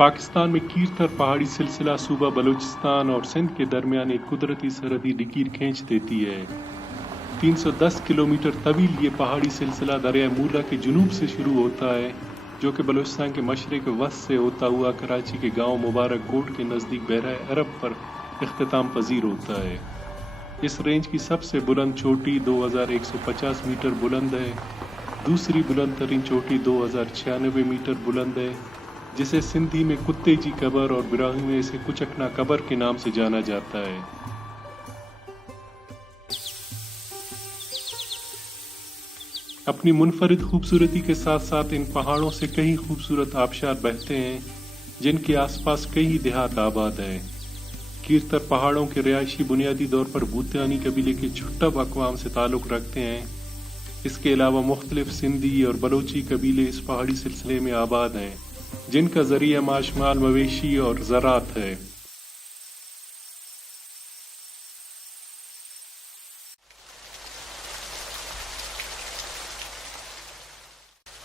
पाकिस्तान में कीरथर पहाड़ी सिलसिला सूबा बलूचिस्तान और सिंध के दरमियान एक कुदरती सरहदी लकीर खींच देती है। 310 किलोमीटर तवील ये पहाड़ी सिलसिला दरिया मूला के जुनूब से शुरू होता है, जो कि बलूचिस्तान के मशरिक वस्त से होता हुआ कराची के गांव मुबारक कोट के नज़दीक बहरा अरब पर इख्तिताम पजीर होता है। इस रेंज की सबसे बुलंद चोटी 2150 मीटर बुलंद है। दूसरी बुलंद तरीन चोटी 2096 मीटर बुलंद है, जिसे सिंधी में कुत्ते जी कबर और बिराही में इसे कुचकना कबर के नाम से जाना जाता है। अपनी मुनफरिद खूबसूरती के साथ साथ इन पहाड़ों से कई खूबसूरत आबशार बहते हैं, जिनके आसपास कई देहात आबाद हैं। कीरथर पहाड़ों के रिहायशी बुनियादी तौर पर भूतानी कबीले के छुट्टब अक़वाम से ताल्लुक़ रखते हैं। इसके अलावा मुख्तलिफ सिंधी और बलोची कबीले इस पहाड़ी सिलसिले में आबाद हैं, जिनका जरिया माश माल मवेशी और ज़राअत है।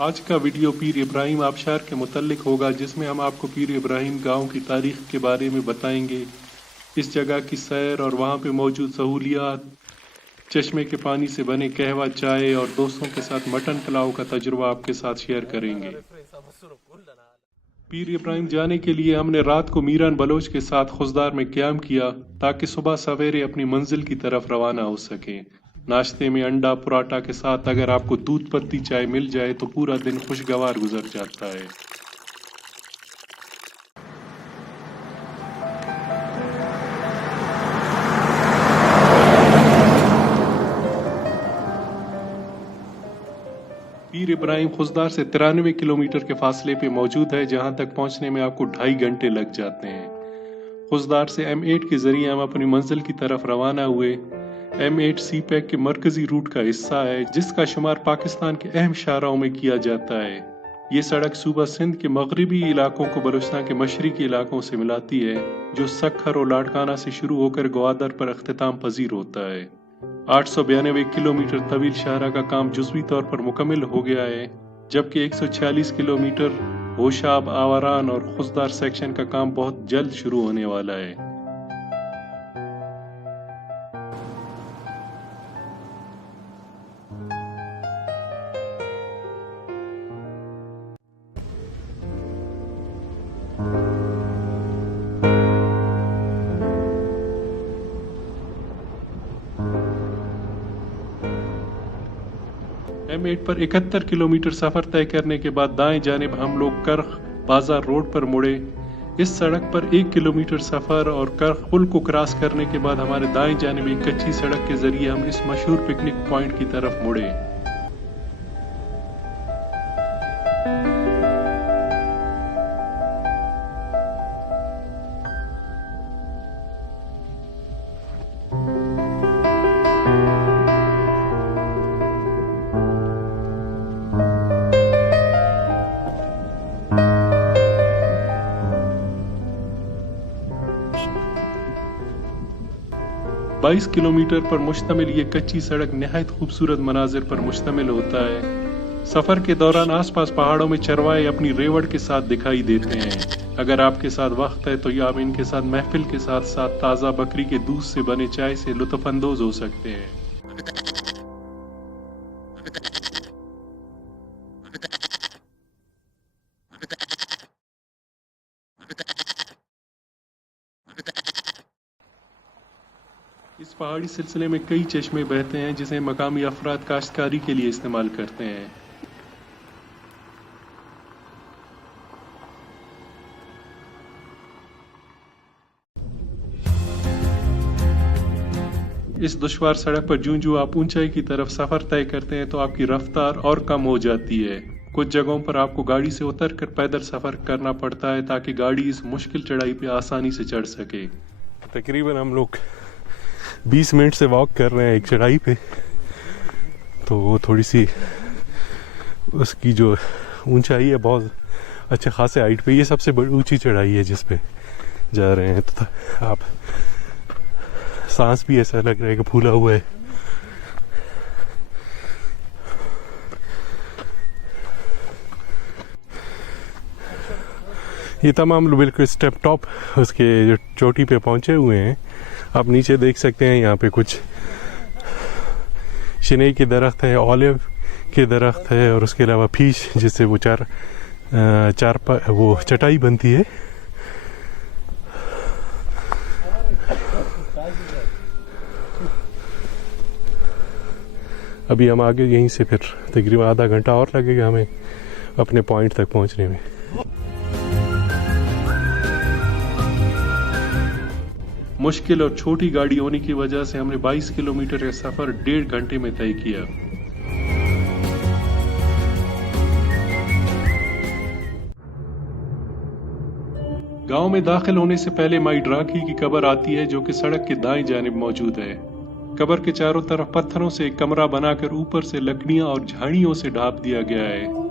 आज का वीडियो पीर इब्राहिम आबशार के मुतल्लिक होगा, जिसमें हम आपको पीर इब्राहिम गांव की तारीख के बारे में बताएंगे, इस जगह की सैर और वहां पे मौजूद सहूलियात, चश्मे के पानी से बने कहवा चाय और दोस्तों के साथ मटन पुलाव का तजुर्बा आपके साथ शेयर करेंगे। पीर इब्राहिम जाने के लिए हमने रात को मीरान बलोच के साथ खुजदार में क़याम किया, ताकि सुबह सवेरे अपनी मंजिल की तरफ रवाना हो सके। नाश्ते में अंडा पराठा के साथ अगर आपको दूध पत्ती चाय मिल जाए तो पूरा दिन खुशगवार गुजर जाता है। पीर इब्राहिम खुजदार से 93 किलोमीटर के फासले पे मौजूद है, जहां तक पहुंचने में आपको 2.5 घंटे लग जाते हैं। खुजदार से M8 के जरिए हम अपनी मंजिल की तरफ रवाना हुए। M8 CPEC के मरकजी रूट का हिस्सा है, जिसका शुमार पाकिस्तान के अहम शाहराहों में किया जाता है। ये सड़क सूबा सिंध के मगरबी इलाकों को बलूचिस्तान के मशरकी इलाकों से मिलाती है, जो सखर और लाड़काना से शुरू होकर ग्वादर पर इख्तिताम पजीर होता है। 892 किलोमीटर तवील शाहरा का काम जुज़वी तौर पर मुकम्मल हो गया है, जबकि 146 किलोमीटर होशाब, आवारान और खुजदार सेक्शन का काम बहुत जल्द शुरू होने वाला है। M8 पर 71 किलोमीटर सफर तय करने के बाद दाएं जानिब हम लोग करख बाजार रोड पर मुड़े। इस सड़क पर 1 किलोमीटर सफर और करख पुल को क्रॉस करने के बाद हमारे दाएं जानिब एक कच्ची सड़क के जरिए हम इस मशहूर पिकनिक पॉइंट की तरफ मुड़े। बाईस किलोमीटर पर मुश्तमिल ये कच्ची सड़क नहायत खूबसूरत मनाजिर पर मुश्तमिल होता है। सफर के दौरान आसपास पहाड़ों में चरवाहे अपनी रेवड़ के साथ दिखाई देते हैं। अगर आपके साथ वक्त है तो आप इनके साथ महफिल के साथ साथ ताज़ा बकरी के दूध से बने चाय से लुत्फ़अंदोज़ हो सकते हैं। इस पहाड़ी सिलसिले में कई चश्मे बहते हैं, जिसे मकामी अफराद काश्तकारी के लिए इस्तेमाल करते हैं। इस दुश्वार सड़क पर जूं आप ऊंचाई की तरफ सफर तय करते हैं तो आपकी रफ्तार और कम हो जाती है। कुछ जगहों पर आपको गाड़ी से उतरकर पैदल सफर करना पड़ता है, ताकि गाड़ी इस मुश्किल चढ़ाई पे आसानी से चढ़ सके। तकरीबन हम लोग 20 मिनट से वॉक कर रहे हैं एक चढ़ाई पे, तो वो थोड़ी सी उसकी जो ऊंचाई है बहुत अच्छे खासे हाइट पे, ये सबसे बड़ी ऊंची चढ़ाई है जिस पे जा रहे हैं। तो आप सांस भी ऐसा लग रहा है कि फूला हुआ है। ये तमाम लोग बिल्कुल स्टेप टॉप उसके जो चोटी पे पहुंचे हुए हैं। आप नीचे देख सकते हैं यहाँ पे कुछ शनई के दरख्त है, ऑलिव के दरख्त है और उसके अलावा फीश जिससे वो वो चटाई बनती है। अभी हम आगे यहीं से फिर तकरीबन आधा घंटा और लगेगा हमें अपने पॉइंट तक पहुंचने में। मुश्किल और छोटी गाड़ी होने की वजह से हमने 22 किलोमीटर का सफर 1.5 घंटे में तय किया। गांव में दाखिल होने से पहले माई ड्राकी की कब्र आती है जो कि सड़क के दाएं जानिब मौजूद है। कब्र के चारों तरफ पत्थरों से एक कमरा बनाकर ऊपर से लकड़ियां और झाड़ियों से ढाप दिया गया है।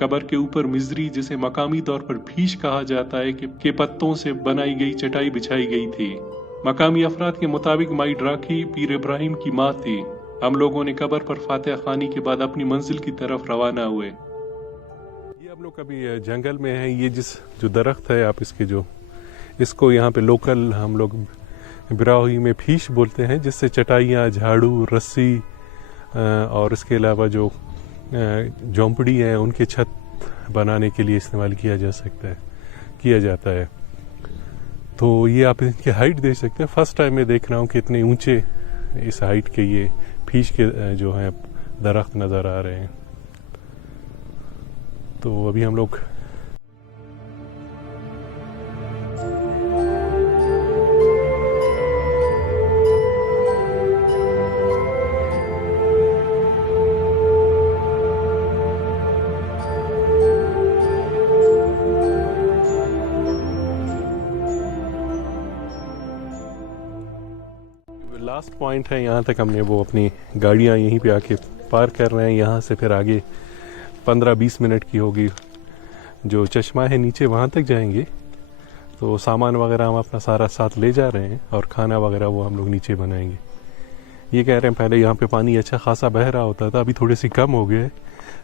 कब्र के ऊपर मिजरी जिसे मकामी तौर पर फीश कहा जाता है के पत्तों से बनाई गई चटाई बिछाई गई थी। मकामी अफराद के मुताबिक माई ड्राकी पीर इब्राहिम की माँ थी। हम लोगों ने कब्र पर फातिहा खानी के बाद अपनी मंजिल की तरफ रवाना हुए। ये हम लोग अभी जंगल में हैं। ये जो दरख्त है आप इसको यहाँ पे लोकल हम लोग बिराही में फीश बोलते हैं, जिससे चटाइयाँ, झाड़ू, रस्सी और इसके अलावा जो झोंपड़ी है उनके छत बनाने के लिए इस्तेमाल किया जाता है। तो ये आप इनकी हाइट देख सकते हैं। फर्स्ट टाइम मैं देख रहा हूँ कि इतने ऊंचे इस हाइट के ये फीश के जो हैं दरख्त नज़र आ रहे हैं। तो अभी हम लोग लास्ट पॉइंट है। यहाँ तक हमने वो अपनी गाड़ियाँ यहीं पे आके पार्क कर रहे हैं। यहाँ से फिर आगे 15-20 मिनट की होगी जो चश्मा है नीचे, वहाँ तक जाएंगे। तो सामान वगैरह हम अपना सारा साथ ले जा रहे हैं और खाना वगैरह वो हम लोग नीचे बनाएंगे। ये कह रहे हैं पहले यहाँ पे पानी अच्छा खासा बह रहा होता था, अभी थोड़ी सी कम हो गए,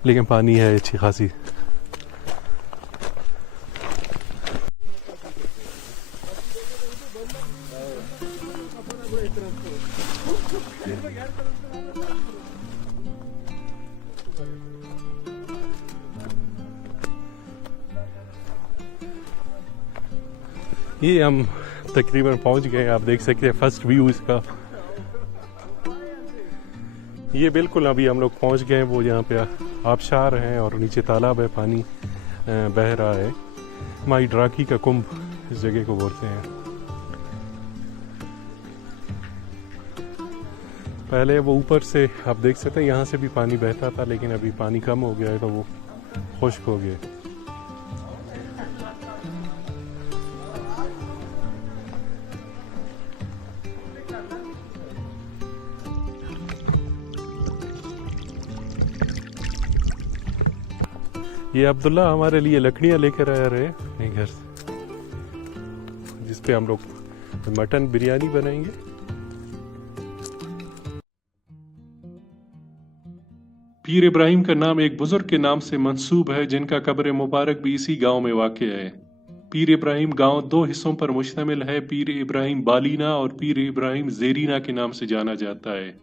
लेकिन पानी है अच्छी खासी। ये हम तकरीबन पहुंच गए। आप देख सकते हैं फर्स्ट व्यू इसका। ये बिल्कुल अभी हम लोग पहुंच गए वो जहाँ पे आबशार हैं और नीचे तालाब है, पानी बह रहा है। माई ड्राकी का कुंभ इस जगह को बोलते हैं। पहले वो ऊपर से आप देख सकते हैं यहाँ से भी पानी बहता था, लेकिन अभी पानी कम हो गया है तो वो खुश्क हो गया। ये अब्दुल्ला हमारे लिए लकड़ियाँ लेकर आ रहे हैं अपने घर से, जिस पे हम लोग मटन बिरयानी बनाएंगे। पीर इब्राहिम का नाम एक बुजुर्ग के नाम से मंसूब है जिनका कब्र मुबारक भी इसी गांव में वाक़ है। पीर इब्राहिम गांव 2 हिस्सों पर मुश्तमिल है। पीर इब्राहिम बालीना और पीर इब्राहिम जेरीना के नाम से जाना जाता है।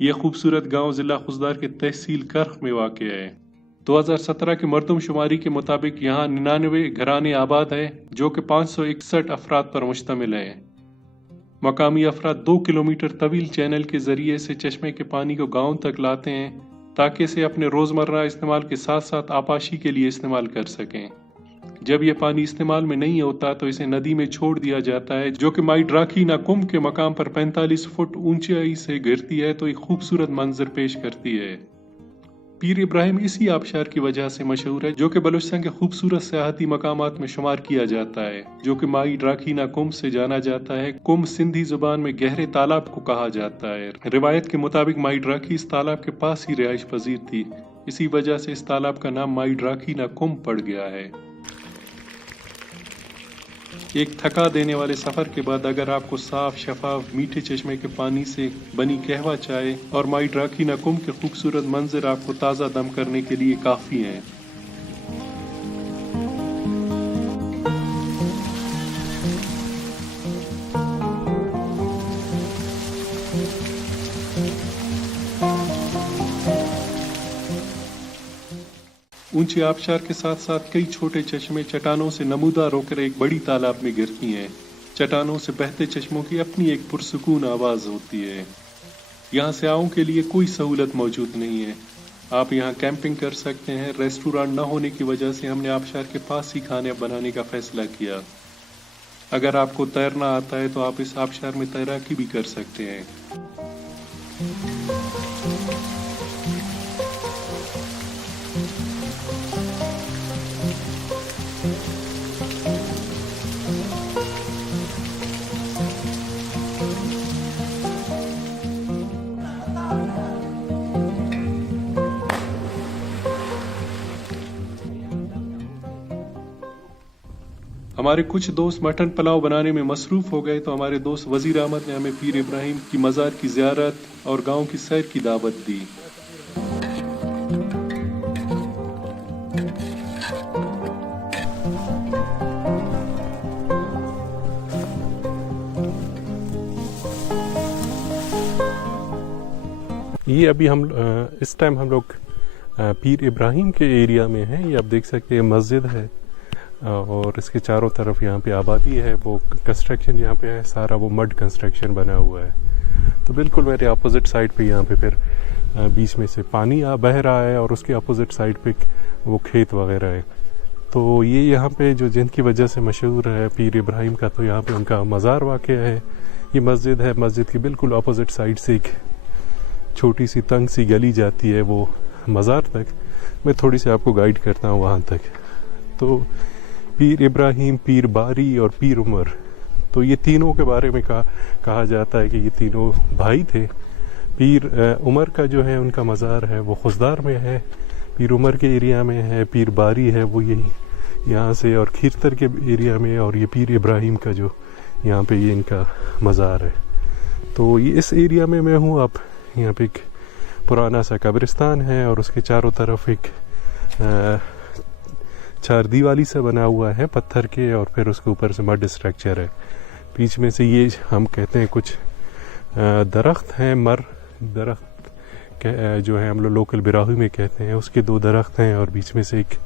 यह खूबसूरत गांव जिला खुजदार के तहसील करख में वाक़ है। 2017 की मरदमशुमारी के मुताबिक यहाँ 99 घराने आबाद हैं जो कि 561 अफराद पर मुश्तमिल हैं। मकामी अफराद 2 किलोमीटर तवील चैनल के जरिए से चश्मे के पानी को गांव तक लाते हैं ताकि इसे अपने रोजमर्रा इस्तेमाल के साथ साथ आपाशी के लिए इस्तेमाल कर सकें। जब यह पानी इस्तेमाल में नहीं होता तो इसे नदी में छोड़ दिया जाता है, जो कि माई ड्राकीना कुंभ के मकाम पर 45 फुट ऊंचाई से गिरती है तो एक खूबसूरत मंजर पेश करती है। पीर इब्राहिम इसी आबशार की वजह से मशहूर है, जो कि बलूचिस्तान के खूबसूरत सियाहती मकामात में शुमार किया जाता है, जो कि माई ड्राकीना कुंभ से जाना जाता है। कुंभ सिंधी जुबान में गहरे तालाब को कहा जाता है। रिवायत के मुताबिक माई ड्राकी इस तालाब के पास ही रिहाइश पजीर थी, इसी वजह से इस तालाब का नाम माई ड्राकीना कुंभ पड़ गया है। एक थका देने वाले सफ़र के बाद अगर आपको साफ शफाफ मीठे चश्मे के पानी से बनी कहवा चाय और माई ड्राकिना कुम के खूबसूरत मंजर आपको ताज़ा दम करने के लिए काफ़ी हैं। ऊंचे आबशार के साथ साथ कई छोटे चश्मे चट्टानों से नमूदार होकर एक बड़ी तालाब में गिरती हैं। चट्टानों से बहते चश्मों की अपनी एक पुरसुकून आवाज होती है। यहाँ स्याहों के लिए कोई सहूलत मौजूद नहीं है। आप यहाँ कैंपिंग कर सकते हैं। रेस्टोरेंट न होने की वजह से हमने आबशार के पास ही खाने बनाने का फैसला किया। अगर आपको तैरना आता है तो आप इस आबशार में तैराकी भी कर सकते हैं। हमारे कुछ दोस्त मटन पुलाव बनाने में मसरूफ हो गए तो हमारे दोस्त वजीर अहमद ने हमें पीर इब्राहिम की मज़ार की ज़ियारत और गांव की सैर की दावत दी। ये अभी इस टाइम हम लोग पीर इब्राहिम के एरिया में हैं। ये आप देख सकते हैं मस्जिद है और इसके चारों तरफ यहाँ पे आबादी है। वो कंस्ट्रक्शन यहाँ पे है सारा वो मड कंस्ट्रक्शन बना हुआ है। तो बिल्कुल मेरे अपोजिट साइड पे यहाँ पे फिर बीच में से पानी बह रहा है और उसके अपोजिट साइड पे वो खेत वगैरह है। तो ये यहाँ पे जो जिनकी वजह से मशहूर है पीर इब्राहिम का, तो यहाँ पे उनका मज़ार वाक़ है। ये मस्जिद है, मस्जिद की बिल्कुल अपोजिट साइड से एक छोटी सी तंग सी गली जाती है वो मज़ार तक। मैं थोड़ी सी आपको गाइड करता हूँ वहाँ तक। तो पीर इब्राहिम, पीर बारी और पीर उमर, तो ये तीनों के बारे में कहा जाता है कि ये तीनों भाई थे। पीर उमर का जो है उनका मज़ार है वो खुजदार में है, पीर उमर के एरिया में है। पीर बारी है वो यही यहाँ से और खीरतर के एरिया में, और ये पीर इब्राहिम का जो यहाँ पे ये इनका मज़ार है। तो ये इस एरिया में मैं हूँ। आप यहाँ पे एक पुराना सा कब्रिस्तान है और उसके चारों तरफ एक चार दीवाली से बना हुआ है पत्थर के, और फिर उसके ऊपर से मड स्ट्रक्चर है। बीच में से ये हम कहते हैं कुछ दरख्त हैं, मर दरख्त जो है हम लोग लोकल बिराही में कहते हैं, उसके दो दरख्त हैं और बीच में से एक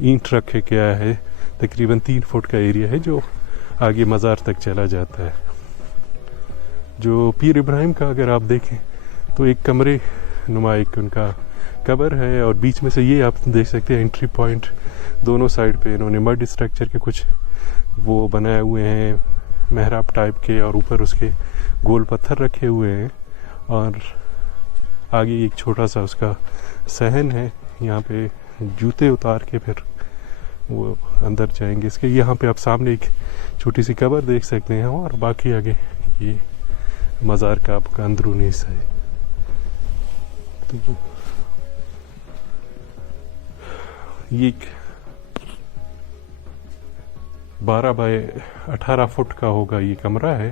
ईंट रखे गया है। तकरीबन 3 फुट का एरिया है जो आगे मज़ार तक चला जाता है। जो पीर इब्राहिम का अगर आप देखें तो एक कमरे नुमा एक उनका कब्र है, और बीच में से ये आप देख सकते हैं एंट्री पॉइंट। दोनों साइड पे इन्होंने मड स्ट्रक्चर के कुछ वो बनाए हुए हैं मेहराब टाइप के, और ऊपर उसके गोल पत्थर रखे हुए हैं। और आगे एक छोटा सा उसका सहन है। यहाँ पे जूते उतार के फिर वो अंदर जाएंगे। इसके यहाँ पे आप सामने एक छोटी सी कब्र देख सकते हैं, और बाकी आगे ये मज़ार का आपका अंदरूनी हिस्सा है। तो ये 12 बाय 18 फुट का होगा ये कमरा है,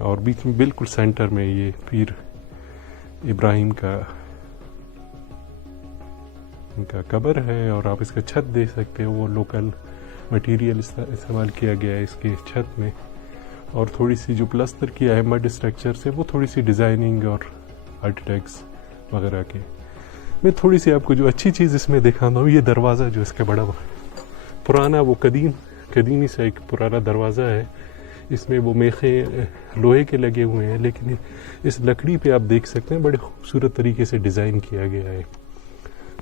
और बीच में बिल्कुल सेंटर में ये पीर इब्राहिम का इनका कब्र है। और आप इसका छत देख सकते हो, वो लोकल मटेरियल इस्तेमाल किया गया है इसके छत में, और थोड़ी सी जो प्लस्तर किया है मड स्ट्रक्चर से वो थोड़ी सी डिज़ाइनिंग और आर्किटेक्ट्स वगैरह के। मैं थोड़ी सी आपको जो अच्छी चीज़ इसमें दिखाता हूँ, ये दरवाज़ा जो इसका बड़ा पुराना वो कदीमी सा एक पुराना दरवाज़ा है। इसमें वो मेखे लोहे के लगे हुए हैं, लेकिन इस लकड़ी पे आप देख सकते हैं बड़े खूबसूरत तरीके से डिज़ाइन किया गया है।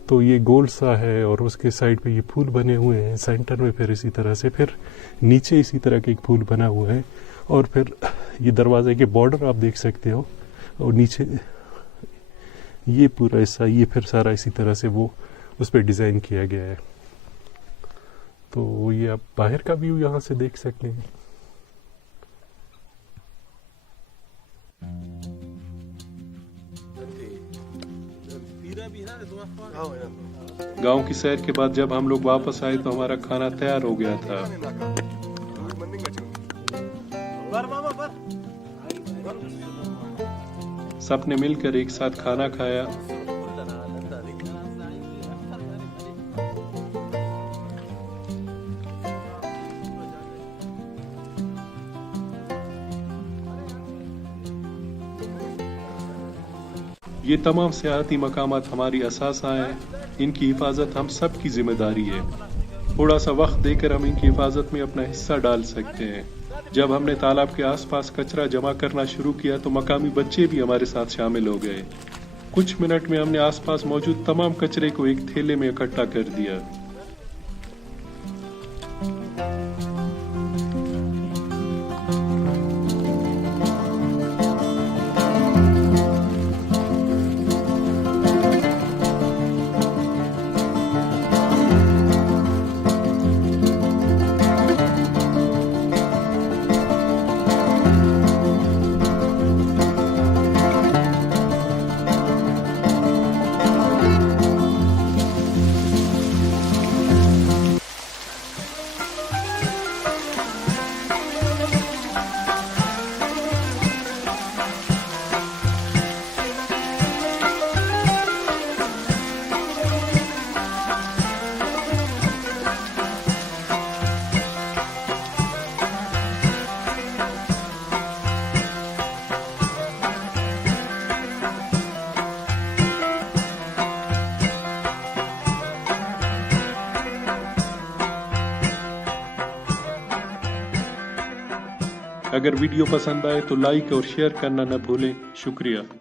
तो ये गोल सा है और उसके साइड पे ये फूल बने हुए हैं, सेंटर में फिर इसी तरह से, फिर नीचे इसी तरह के एक फूल बना हुआ है, और फिर ये दरवाजे के बॉर्डर आप देख सकते हो, और नीचे ये पूरा हिस्सा ये फिर सारा इसी तरह से वो उस पर डिज़ाइन किया गया है। तो ये आप बाहर का व्यू यहाँ से देख सकते हैं। गांव की सैर के बाद जब हम लोग वापस आए तो हमारा खाना तैयार हो गया था। सबने मिलकर एक साथ खाना खाया। ये तमाम सियाहती मकामात हमारी असासा हैं। इनकी हिफाजत हम सब की जिम्मेदारी है। थोड़ा सा वक्त देकर हम इनकी हिफाजत में अपना हिस्सा डाल सकते हैं। जब हमने तालाब के आसपास कचरा जमा करना शुरू किया तो मकामी बच्चे भी हमारे साथ शामिल हो गए। कुछ मिनट में हमने आसपास मौजूद तमाम कचरे को एक थैले में इकट्ठा कर दिया। अगर वीडियो पसंद आए तो लाइक और शेयर करना न भूलें। शुक्रिया।